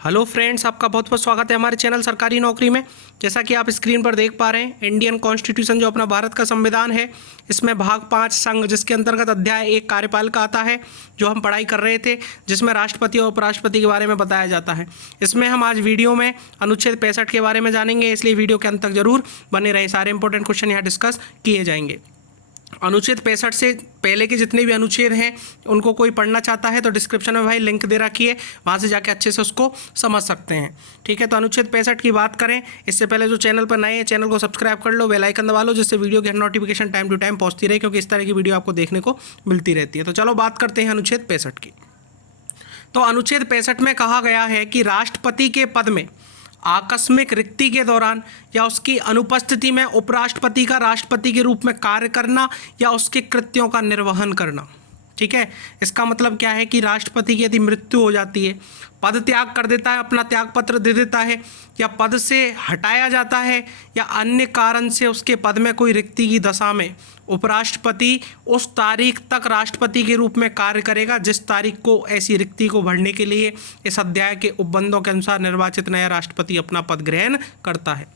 Hello friends, आपका बहुत बहुत स्वागत है हमारे चैनल सरकारी नौकरी में। जैसा कि आप स्क्रीन पर देख पा रहे हैं, इंडियन कॉन्स्टिट्यूशन जो अपना भारत का संविधान है, इसमें भाग 5 संघ, जिसके अंतर्गत अध्याय 1 कार्यपालिका आता है, जो हम पढ़ाई कर रहे थे, जिसमें राष्ट्रपति और उपराष्ट्रपति के बारे में बताया जाता है। इसमें हम आज वीडियो में अनुच्छेद 65 के बारे में जानेंगे, इसलिए वीडियो के अंत तक जरूर बने रहे। सारे इंपॉर्टेंट क्वेश्चन यहाँ डिस्कस किए जाएंगे। अनुच्छेद 65 से पहले के जितने भी अनुच्छेद हैं, उनको कोई पढ़ना चाहता है तो डिस्क्रिप्शन में भाई लिंक दे रखी है, वहाँ से जाके अच्छे से उसको समझ सकते हैं। ठीक है, तो अनुच्छेद 65 की बात करें, इससे पहले जो चैनल पर नए हैं, चैनल को सब्सक्राइब कर लो, बेल आइकन दबा लो, जिससे वीडियो की नोटिफिकेशन टाइम टू टाइम पहुँचती रहे, क्योंकि इस तरह की वीडियो आपको देखने को मिलती रहती है। तो चलो बात करते हैं अनुच्छेद 65 की। तो अनुच्छेद 65 में कहा गया है कि राष्ट्रपति के पद में आकस्मिक रिक्ति के दौरान या उसकी अनुपस्थिति में उपराष्ट्रपति का राष्ट्रपति के रूप में कार्य करना या उसके कृत्यों का निर्वहन करना। ठीक है, इसका मतलब क्या है कि राष्ट्रपति की यदि मृत्यु हो जाती है, पद त्याग कर देता है, अपना त्यागपत्र दे देता है, या पद से हटाया जाता है, या अन्य कारण से उसके पद में कोई रिक्ति की दशा में उपराष्ट्रपति उस तारीख तक राष्ट्रपति के रूप में कार्य करेगा जिस तारीख को ऐसी रिक्ति को भरने के लिए इस अध्याय के उपबंधों के अनुसार निर्वाचित नया राष्ट्रपति अपना पद ग्रहण करता है।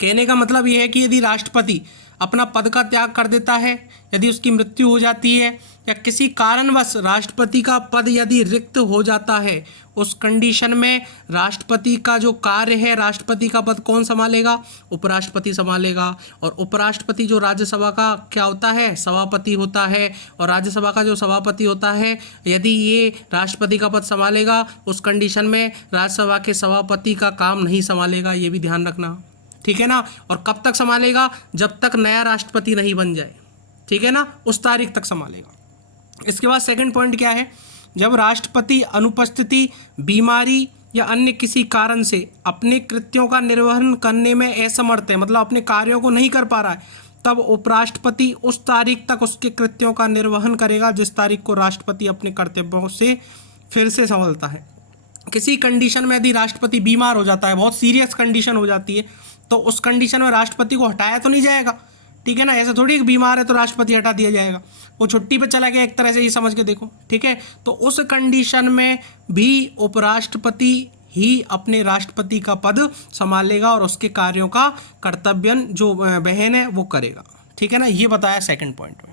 कहने का मतलब यह है कि यदि राष्ट्रपति अपना पद का त्याग कर देता है, यदि उसकी मृत्यु हो जाती है, या किसी कारणवश राष्ट्रपति का पद यदि रिक्त हो जाता है, उस कंडीशन में राष्ट्रपति का जो कार्य है, राष्ट्रपति का पद कौन संभालेगा? उपराष्ट्रपति संभालेगा। और उपराष्ट्रपति जो राज्यसभा का क्या होता है? सभापति होता है। और राज्यसभा का जो सभापति होता है, यदि ये राष्ट्रपति का पद संभालेगा, उस कंडीशन में राज्यसभा के सभापति का काम नहीं संभालेगा, ये भी ध्यान रखना। ठीक है ना। और कब तक संभालेगा? जब तक नया राष्ट्रपति नहीं बन जाए। ठीक है ना, उस तारीख तक संभालेगा। इसके बाद सेकंड पॉइंट क्या है? जब राष्ट्रपति अनुपस्थिति, बीमारी या अन्य किसी कारण से अपने कृत्यों का निर्वहन करने में असमर्थ है, मतलब अपने कार्यों को नहीं कर पा रहा है, तब उपराष्ट्रपति उस तारीख तक उसके कृत्यों का निर्वहन करेगा जिस तारीख को राष्ट्रपति अपने कर्तव्यों से फिर से संभलता है। किसी कंडीशन में यदि राष्ट्रपति बीमार हो जाता है, बहुत सीरियस कंडीशन हो जाती है, तो उस कंडीशन में राष्ट्रपति को हटाया तो नहीं जाएगा। ठीक है ना, ऐसा थोड़ी बीमार है तो राष्ट्रपति हटा दिया जाएगा, वो छुट्टी पे चला गया, एक तरह से ही समझ के देखो। ठीक है, तो उस कंडीशन में भी उपराष्ट्रपति ही अपने राष्ट्रपति का पद संभालेगा और उसके कार्यों का कर्तव्यन जो बहन है वो करेगा। ठीक है ना, ये बताया सेकंड पॉइंट में।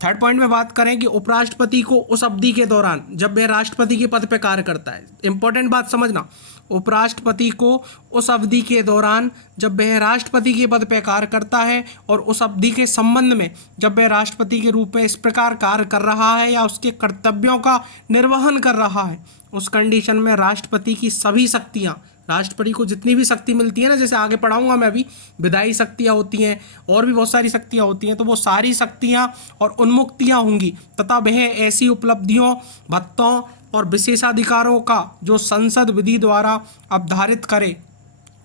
थर्ड पॉइंट में बात करें कि उपराष्ट्रपति को उस अवधि के दौरान जब वह राष्ट्रपति के पद पर कार्य करता है, इंपॉर्टेंट बात समझना, उपराष्ट्रपति को उस अवधि के दौरान जब वह राष्ट्रपति के पद पर कार्य करता है और उस अवधि के संबंध में जब वह राष्ट्रपति के रूप में इस प्रकार कार्य कर रहा है या उसके कर्तव्यों का निर्वहन कर रहा है, उस कंडीशन में राष्ट्रपति की सभी शक्तियाँ, राष्ट्रपति को जितनी भी शक्ति मिलती है ना, जैसे आगे पढ़ाऊंगा मैं अभी, विधायी शक्तियाँ होती हैं और भी बहुत सारी शक्तियाँ होती हैं, तो वो सारी शक्तियाँ और उन्मुक्तियाँ होंगी तथा वह ऐसी उपलब्धियों, भत्तों और विशेषाधिकारों का जो संसद विधि द्वारा अवधारित करे,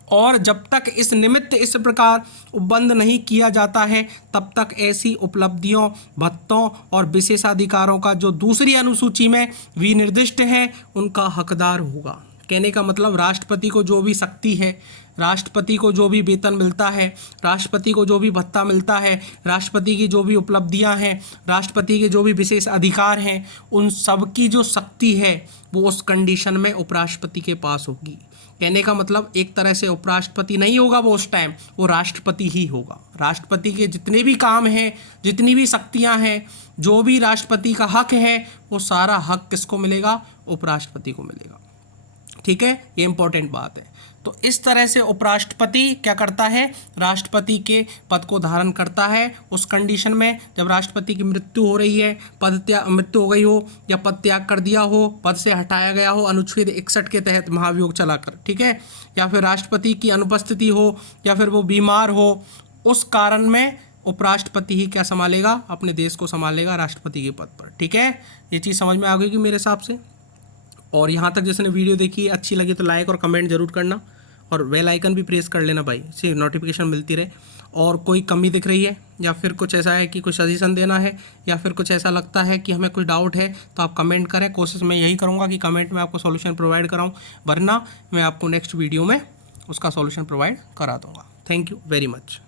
और जब तक इस निमित्त इस प्रकार उपबंध नहीं किया जाता है, तब तक ऐसी उपलब्धियों, भत्तों और विशेषाधिकारों का जो दूसरी अनुसूची में विनिर्दिष्ट है, उनका हकदार होगा। कहने का मतलब राष्ट्रपति को जो भी शक्ति है, राष्ट्रपति को जो भी वेतन मिलता है, राष्ट्रपति को जो भी भत्ता मिलता है, राष्ट्रपति की जो भी उपलब्धियां हैं, राष्ट्रपति के जो भी विशेष अधिकार हैं, उन सब की जो शक्ति है वो उस कंडीशन में उपराष्ट्रपति के पास होगी। कहने का मतलब एक तरह से उपराष्ट्रपति नहीं होगा वो, उस टाइम वो राष्ट्रपति ही होगा। राष्ट्रपति के जितने भी काम हैं, जितनी भी शक्तियां हैं, जो भी राष्ट्रपति का हक है, वो सारा हक किसको मिलेगा? उपराष्ट्रपति को मिलेगा। ठीक है, ये इंपॉर्टेंट बात है। तो इस तरह से उपराष्ट्रपति क्या करता है? राष्ट्रपति के पद को धारण करता है उस कंडीशन में जब राष्ट्रपति की मृत्यु हो रही है, मृत्यु हो गई हो, या पद त्याग कर दिया हो, पद से हटाया गया हो अनुच्छेद 61 के तहत महाभियोग चलाकर। ठीक है, या फिर राष्ट्रपति की अनुपस्थिति हो, या फिर वो बीमार हो, उस कारण में उपराष्ट्रपति ही क्या संभालेगा? अपने देश को संभालेगा राष्ट्रपति के पद पर। ठीक है, ये चीज़ समझ में आ गई कि मेरे हिसाब से। और यहाँ तक जिसने वीडियो देखी अच्छी लगी तो लाइक और कमेंट जरूर करना, और बेल आइकन भी प्रेस कर लेना भाई, इससे नोटिफिकेशन मिलती रहे। और कोई कमी दिख रही है, या फिर कुछ ऐसा है कि कुछ सजेशन देना है, या फिर कुछ ऐसा लगता है कि हमें कुछ डाउट है, तो आप कमेंट करें। कोशिश मैं यही करूँगा कि कमेंट में आपको सॉल्यूशन प्रोवाइड कराऊँ, वरना मैं आपको नेक्स्ट वीडियो में उसका सॉल्यूशन प्रोवाइड करा दूँगा। Thank you very much.